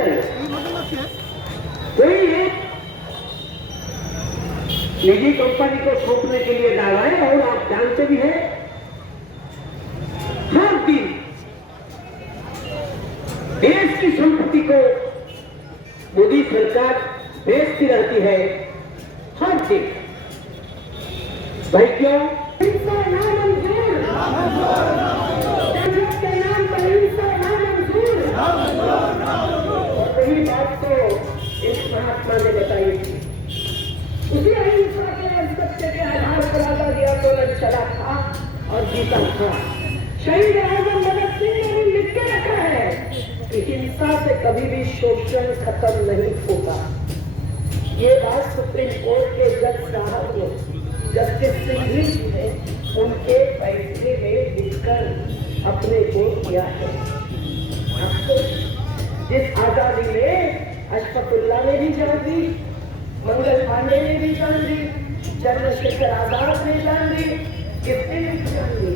कर कोई एक निजी कंपनी को सौंपने के लिए डाला है। और आप जानते भी हैं हर दिन देश की संपत्ति को मोदी सरकार बेचती रहती है, हर दिन। भाई क्यों? हिंसा ना मंजूर, के नाम पर हिंसा ना मंजूर। और वही बात तो इस महात्मा ने बताई थी। उसी अहिंसा के सत्य के आधार पर आजादी आंदोलन चला था और जीता था। शहीद आजम भगत सिंह ने भी लिख के रखा है कि हिंसा से कभी भी शोषण खत्म नहीं होगा। ये बात सुप्रीम कोर्ट के जज साहब ने, जस्टिस सिंघवी जी ने उनके फैसले में लिखकर अपने को किया है। आपको जिस आजादी में अशफाकुल्लाह ने भी जान दी, मंगल पांडे ने भी जान दी, चंद्रशेखर आजाद ने जान दी, कितने ने जान दी,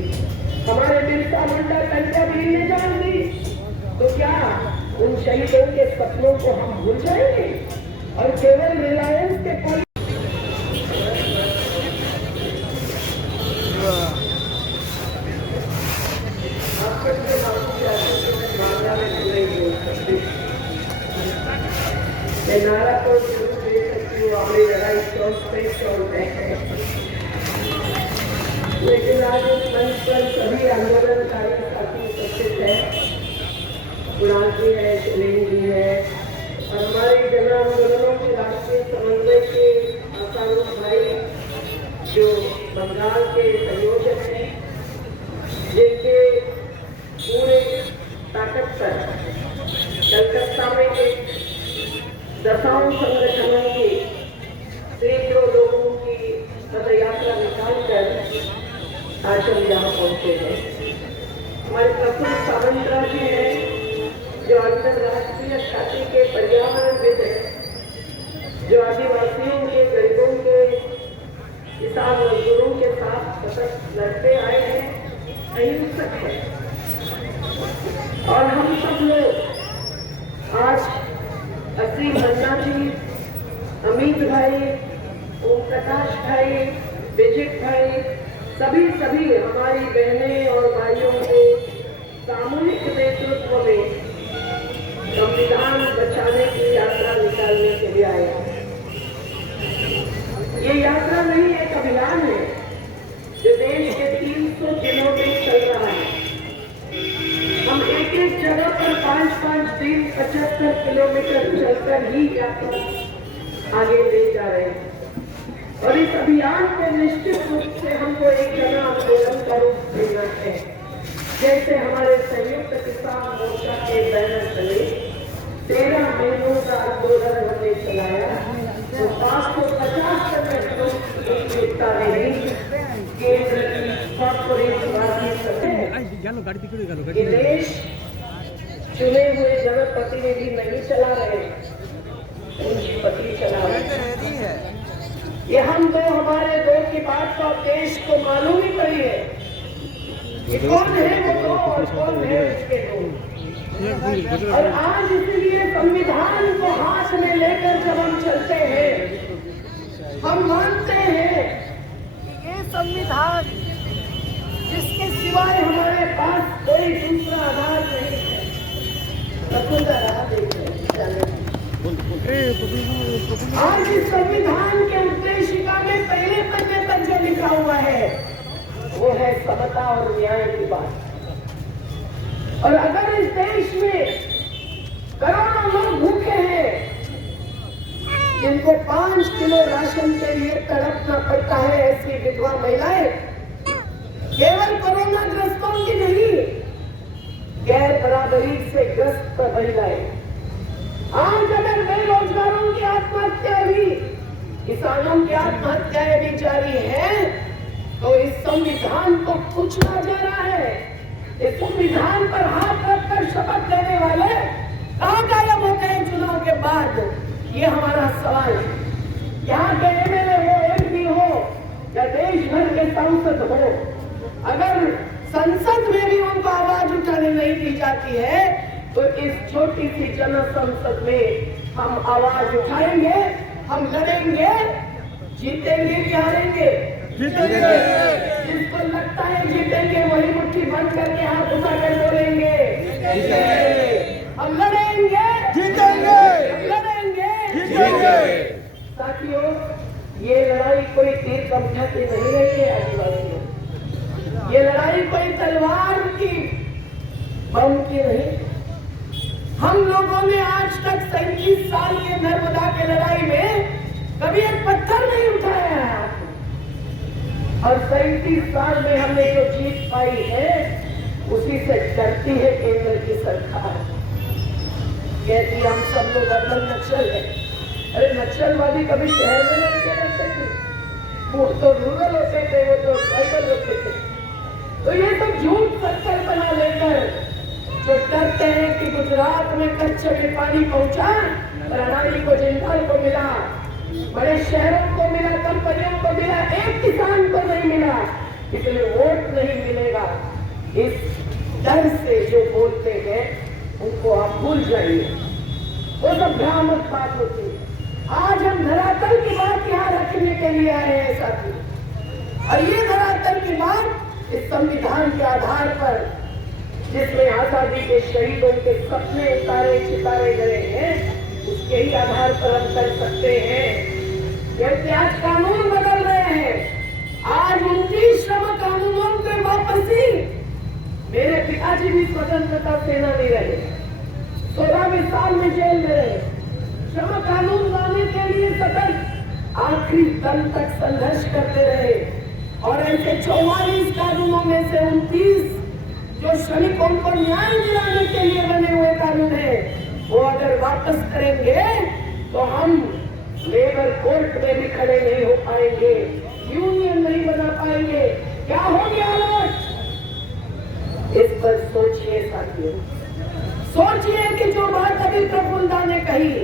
हमारे बिरसा मुंडा कंटाबीर ने जान दी। तो क्या उन शहीदों के सपनों को हम भूल जाएंगे और केवल रिलायंस के नारा को जरूर दे सकती हूँ, अपनी लड़ाई लेकिन आज इस मंच पर सभी आंदोलनकारी साथी उपस्थित है। कुणाल जी है, सुनील जी है और हमारे जन आंदोलनों के राष्ट्रीय समन्वय के आसारूप भाई जो बंगाल के संयोजक हैं, जिनके पूरे ताकत पर कलकत्ता में एक दशाओं संगठनों की 300 लोगों की पद यात्रा निकालकर आज हम यहाँ पहुंचे हैं। हमारे प्रफुल्ल सावंतरा जी हैं जो अंतरराष्ट्रीय ख्याति के पर्यावरणविद हैं, जो आदिवासियों के, गरीबों के, किसान मजदूरों के साथ सतत लड़ते आए हैं, अहिंसक है। और हम सब लोग आज असीम मन्ना जी, अमित भाई, ओम प्रकाश भाई, विजित भाई, सभी हमारी बहनें और भाइयों के सामूहिक नेतृत्व में संविधान बचाने की यात्रा निकालने के लिए आए हैं। ये यात्रा नहीं, एक अभियान है जो देश के 300 जिलों में चल रहा है। हम एक एक जगह पर 5-5 दिन 75 किलोमीटर चलकर ही यात्रा आगे ले जा रहे हैं। और इस अभियान को निश्चित रूप से हमको एक जन आंदोलन का रूप देना है। जैसे हमारे संयुक्त किसान मोर्चा के बैनर तले 13 महीनों का आंदोलन हमने चलाया, तो 550 संगठनों की एकता रही, केंद्र की कॉर्पोरेट देश चुने हुए जनप्रतिनिधि नहीं चला रहे, पूंजीपति चला रहे हैं। ये हम दो, हमारे दो की बात तो देश को मालूम ही नहीं है कि कौन है वो दो और कौन है उसके दो। और आज इसलिए संविधान को हाथ में लेकर जब हम चलते हैं, हम मानते हैं कि ये संविधान जिसके सिवाय हमारे पास कोई दूसरा आधार नहीं है। आज इस संविधान के उद्देशिका में पहले पन्ने पर जो लिखा हुआ है वो है समता और न्याय की बात। और अगर इस देश में करोड़ों लोग भूखे हैं, जिनको 5 किलो राशन के लिए तड़पना पड़ता है, ऐसी विधवा महिलाएं, केवल कोरोना ग्रस्तों की नहीं, गैर बराबरी से ग्रस्त महिलाएं, आज अगर बेरोजगारों की आत्महत्या भी, किसानों की आत्महत्याएं भी जारी हैं, तो इस संविधान को कुचला जा रहा है। इस संविधान पर हाथ रखकर शपथ लेने वाले कहाँ गायब होते हैं चुनाव के बाद? ये हमारा सवाल है। यहाँ के एमएलए हो, एमपी हो या देश भर के सांसद हो, अगर संसद में भी उनको आवाज उठाने नहीं दी जाती है, तो इस छोटी सी जन संसद में हम आवाज उठाएंगे, हम लड़ेंगे, जीतेंगे कि हारेंगे? जीतेंगे। जिसको लगता है जीतेंगे वही मुट्ठी बंद करके हाथ उठाकर बोलेंगे हम लड़ेंगे, जीतेंगे। लड़ेंगे, जीतेंगे। साथियों, ये लड़ाई कोई तीर कमठा की नहीं रही है आदिवासियों। ये लड़ाई कोई तलवार की, बम की नहीं। हम लोगों ने आज तक 37 साल के नर्मदा की लड़ाई में कभी एक पत्थर नहीं उठाया है और 37 साल में हमने जो जीत पाई है उसी से डरती है केंद्र की सरकार। कहती हम सब लोग अर्बन नक्सल है। अरे नक्सलवादी कभी शहर में नहीं रहते थे, वो तो रूरल होते थे, वो तो ट्राइबल होते थे। तो ये तो झूठ सत्तर बना लेकर जो डरते हैं कि गुजरात में कच्चे में पानी पहुंचा, प्रणाली को जिंदाल को मिला, बड़े शहरों को मिला, कंपनियों को मिला, एक किसान को नहीं मिला, इसलिए वोट नहीं मिलेगा। इस डर से जो बोलते हैं उनको आप भूल जाइए, वो सब भ्रामक बात होती है। आज हम धरातल की बात यहाँ रखने के लिए आए हैं साथी, और ये धरातल की बात इस संविधान के आधार पर, जिसमें आजादी के शहीदों के सपने उतारे चितारे गए हैं, उसके ही आधार पर हम कर सकते हैं। जैसे आज कानून बदल रहे हैं, आज 29 श्रम कानूनों के वापसी। मेरे पिताजी भी स्वतंत्रता सेनानी रहे, 16वें साल में जेल में रहे। श्रम कानून लाने के लिए सतत आखिरी दम तक संघर्ष करते रहे और ऐसे 44 कानूनों में से 29 जो श्रमिकों को न्याय दिलाने के लिए बने हुए कानून है, वो अगर वापस करेंगे तो हम लेबर कोर्ट में भी खड़े नहीं हो पाएंगे, यूनियन नहीं बना पाएंगे। क्या हो गया हालत? इस पर सोचिए साथियों, सोचिए कि जो बात अभी प्रफुल्लता ने कही,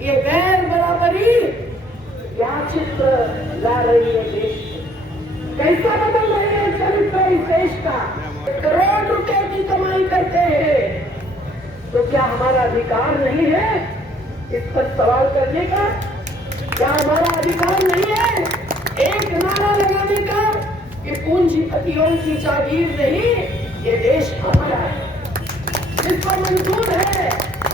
ये गैर बराबरी क्या चित्र ला रही है देश में, कैसा बदल रहे हैं चरित्र इस देश का। करोड़ रुपए की कमाई करते हैं तो क्या हमारा अधिकार नहीं है इस पर सवाल करने का? क्या हमारा अधिकार नहीं है एक नारा लगाने का कि पूंजीपतियों की जागीर नहीं, ये देश हमारा है, जिसको मंजूर है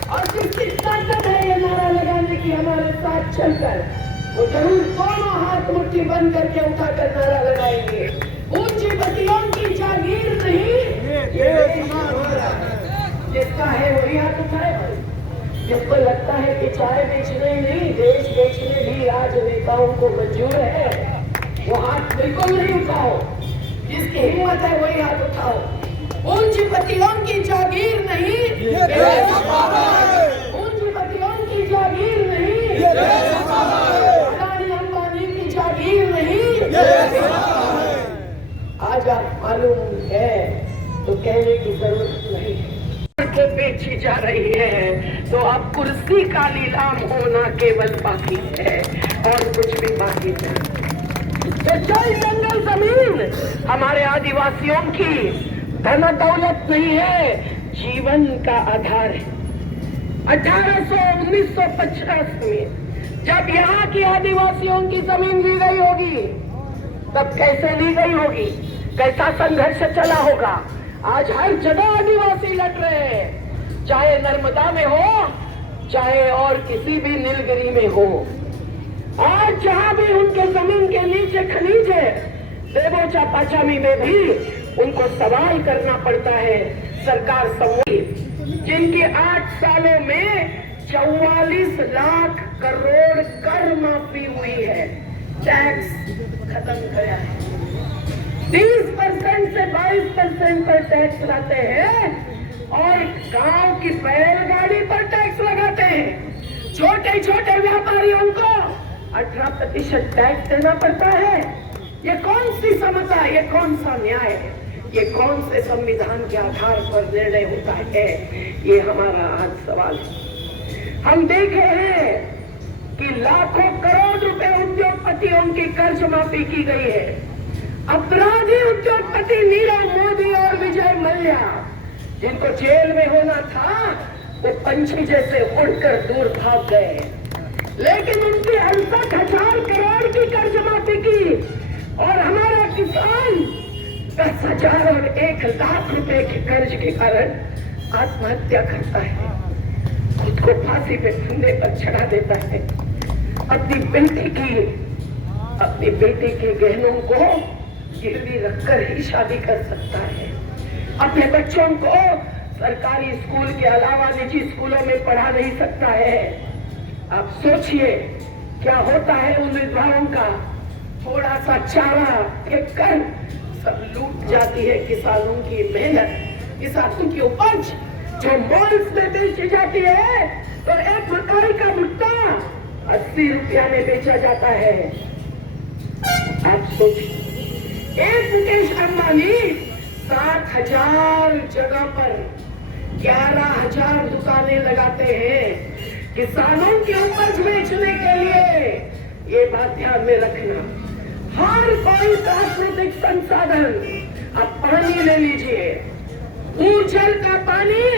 और जिसकी ताकत है ये नारा लगाने की हमारे साथ चलकर, वो जरूर दोनों हाथ मुट्ठी बंद करके उठाकर नारा लगाएंगे। पूंजीपतियों की जागीर नहीं, ये देश हमारा है। जिसका है वही हाथ उठाए। जिसको लगता है कि चाय बेचने नहीं देश बेचने भी राजनेताओं को मंजूर है, वो हाथ बिल्कुल नहीं उठाओ। जिसकी हिम्मत है वही हाथ उठाओ। पूंजीपतियों की जागीर नहीं, ये देश हमारा है। पूंजीपतियों की जागीर नहीं, ये देश हमारा है। अडानी अंबानी की जागीर नहीं, ये देश हमारा है। आज आप मालूम है तो कहने की जरूरत नहीं है को बेची जा रही है, तो अब कुर्सी का नीलाम होना केवल बाकी है और कुछ भी बाकी नहीं। तो जल जंगल जमीन हमारे आदिवासियों की धन दौलत नहीं है, जीवन का आधार है। 1950 में जब यहाँ की आदिवासियों की जमीन ली गई होगी, तब कैसे ली गई होगी, कैसा संघर्ष चला होगा। आज हर जगह आदिवासी लड़ रहे हैं, चाहे नर्मदा में हो, चाहे और किसी भी नीलगिरी में हो। आज जहां भी उनके जमीन के नीचे खनिज है, देवोचा पाचामी में भी उनको सवाल करना पड़ता है। सरकार समूह जिनकी 8 सालों में 44 लाख करोड़ कर माफी हुई है, टैक्स खत्म गया है। 30% से 22% पर टैक्स लाते हैं और गांव की बैलगाड़ी पर टैक्स लगाते हैं। छोटे छोटे व्यापारियों को 18% टैक्स देना पड़ता है। ये कौन सी समता, ये कौन सा न्याय है, ये कौन से संविधान के आधार पर निर्णय होता है, ये हमारा आज सवाल है। हम देख रहे हैं कि लाखों करोड़ रुपए उद्योगपतियों की कर्ज माफी की गई है। अपराधी उद्योगपति नीरव मोदी और विजय मल्ल्या जिनको जेल में होना था वो पंछी जैसे उड़कर दूर भाग गए, लेकिन उनकी 68,000 करोड़ की कर्ज माफी की और हमारा किसान 10,000 और 1,00,000 रुपए के कर्ज के कारण आत्महत्या करता है, खुद को फांसी पे फंदे पर चढ़ा देता है। अपनी बेटी के गहनों को गिरवी रखकर ही शादी कर सकता है। अपने बच्चों को सरकारी स्कूल के अलावा निजी स्कूलों में पढ़ा नहीं सकता है। आप सोचिए क्या होता है उन विधवाओं का। थोड़ा सा चारा फेंक कर सब लूट जाती है किसानों की मेहनत, किसानों की उपज जो मॉल्स में बेची जाती है। तो एक मकाई का भुट्टा 80 रुपया में बेचा जाता है। आप सोचिए, एक मुकेश अंबानी 60,000 जगह पर 11,000 दुकानें लगाते हैं किसानों की उपज बेचने के लिए। ये बात ध्यान में रखना। हर कोई प्राकृतिक संसाधन, आप पानी ले लीजिए, भूजल का पानी